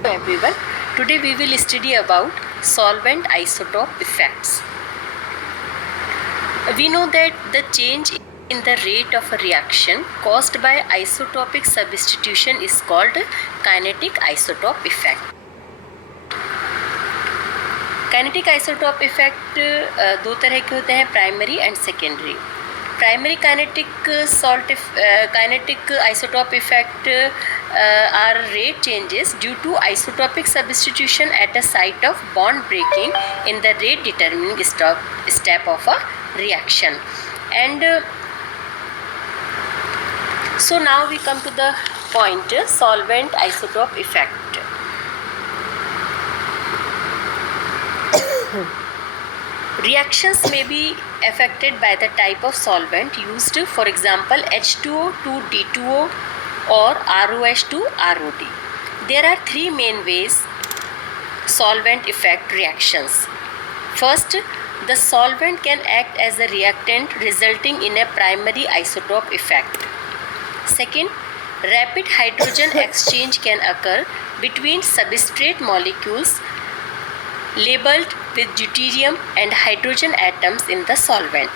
Hello everyone, today we will study about solvent isotope effects. We know that the change in the rate of a reaction caused by isotopic substitution is called kinetic isotope effect. Kinetic isotope effect दो तरह के होते हैं, primary and secondary. Primary kinetic isotope effect are rate changes due to isotopic substitution at a site of bond breaking in the rate determining step of a reaction. And so now we come to the point solvent isotope effect. Reactions may be affected by the type of solvent used, for example H2O to D2O or ROH to ROD. There are three main ways solvent affect reactions. First, the solvent can act as a reactant resulting in a primary isotope effect. Second, rapid hydrogen exchange can occur between substrate molecules labeled with deuterium and hydrogen atoms in the solvent.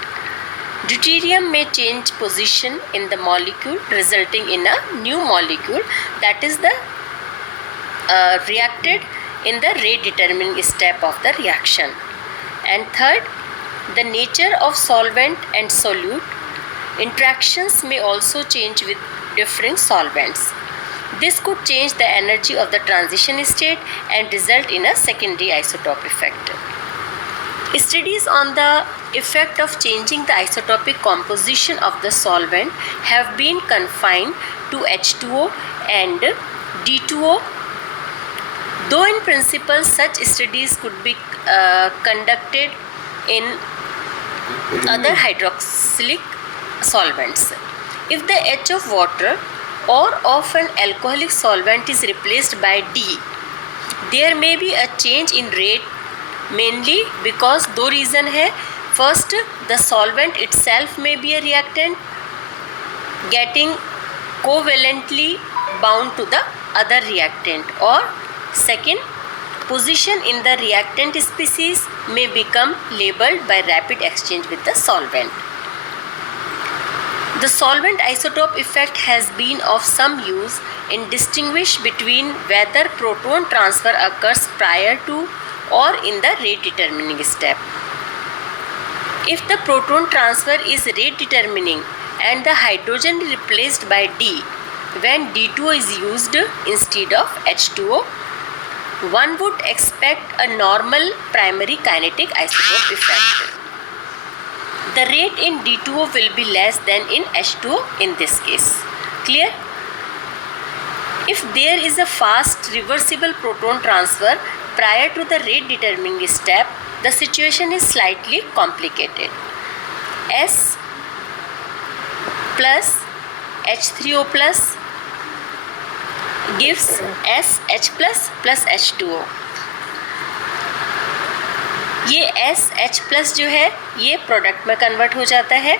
Deuterium may change position in the molecule resulting in a new molecule that is the reacted in the rate determining step of the reaction. And third, the nature of solvent and solute interactions may also change with differing solvents. This could change the energy of the transition state and result in a secondary isotope effect. Studies on the effect of changing the isotopic composition of the solvent have been confined to H2O and D2O. Though in principle such studies could be conducted in other hydroxylic solvents. If the H of water or of an alcoholic solvent is replaced by D, there may be a change in rate, mainly because दो reason है. First, the solvent itself may be a reactant getting covalently bound to the other reactant, or second, position in the reactant species may become labeled by rapid exchange with the solvent. The solvent isotope effect has been of some use in distinguish between whether proton transfer occurs prior to or in the rate determining step. If the proton transfer is rate determining and the hydrogen is replaced by D when D2O is used instead of H2O, one would expect a normal primary kinetic isotope effect. The rate in D2O will be less than in H2O in this case. Clear? If there is a fast reversible proton transfer prior to the rate determining step, the situation is slightly complicated. S plus H3O plus gives SH plus H2O. ये SH plus जो है ये product में convert हो जाता है.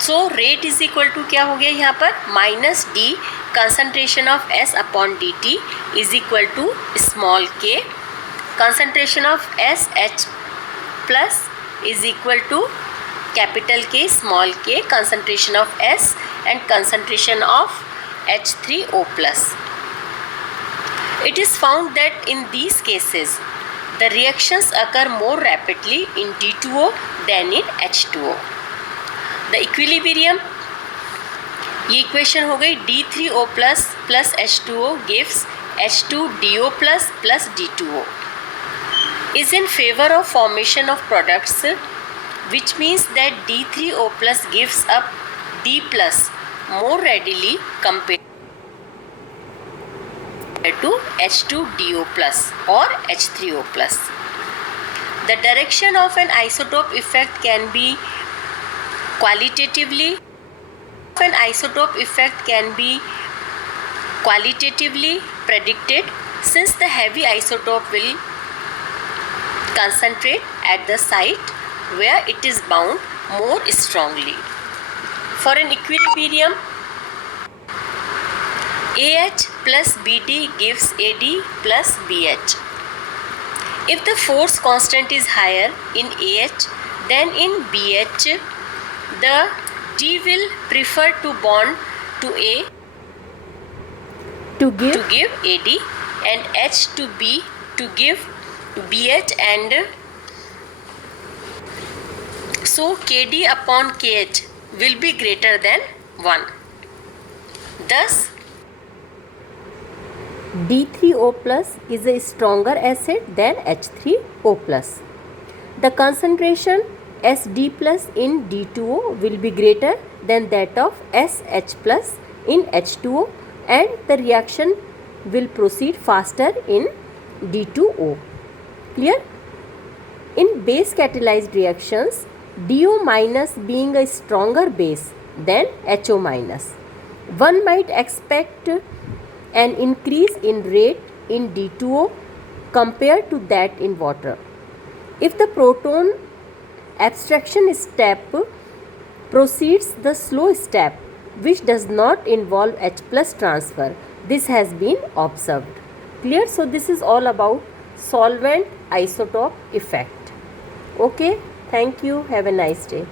So rate is equal to क्या हो गया यहाँ पर, minus D concentration of S upon dt is equal to small k. Concentration of SH plus is equal to capital K small k, concentration of S and concentration of H3O plus. It is found that in these cases the reactions occur more rapidly in D2O than in H2O. The equilibrium, ये equation हो गई D3O plus plus H2O gives H2DO plus D2O, is in favor of formation of products, which means that D3O plus gives up D plus more readily compared to H2DO plus or H3O plus. The direction of an isotope effect can be qualitatively predicted, since the heavy isotope will concentrate at the site where it is bound more strongly. For an equilibrium, AH plus BD gives AD plus BH. If the force constant is higher in AH than in BH, the D will prefer to bond to A to give AD and H to B to give BH, and so KD upon KH will be greater than 1. Thus, D3O plus is a stronger acid than H3O plus. The concentration SD plus in D2O will be greater than that of SH plus in H2O, and the reaction will proceed faster in D2O. Clear? In base catalyzed reactions, DO minus being a stronger base than HO minus, one might expect an increase in rate in D2O compared to that in water. If the proton abstraction step proceeds the slow step, which does not involve H plus transfer, this has been observed. Clear? So this is all about solvent isotope effect. Okay, thank you. Have a nice day.